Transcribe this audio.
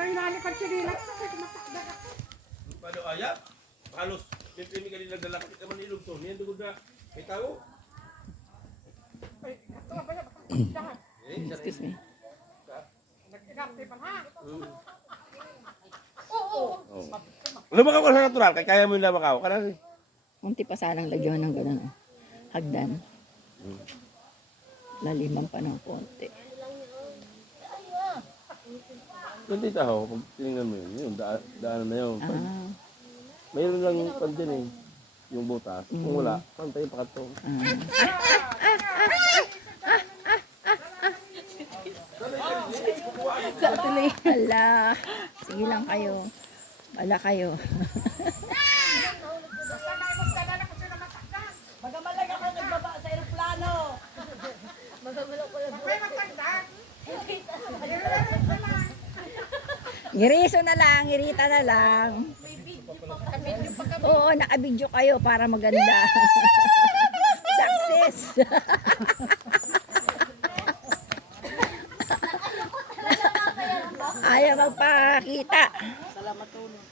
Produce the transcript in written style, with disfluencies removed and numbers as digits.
na inalipad siya nila. Matakda ka. Paano ayap? Halos, may kami nagdala kasi ka manilog to. Niyan dugod na, may tao. Ay, ito ba yan? Matakda. Excuse me. Nag-igarte pa ha? Lumakaw ka sa natural, kaya kaya mo yung lumakaw. Kana Munti pa sanang lagyan ng gano'n. Oh. Hagdan. Laliman pa ng konti. Doon dito ako, pag tinignan mo yun, daanan na yun. Ah. Mayroon lang pantin eh, yung butas. Kung wala, pantay pa kato. Sa tuloy. Hala. Sige lang kayo. Wala kayo. Magamalag ako nagbaba sa aeroplano. May matanda. Ngiriso na lang. Ngirita na lang. Oo, nakabidyo kayo para maganda. Success. Ayaw magpakita. Salamat tulong.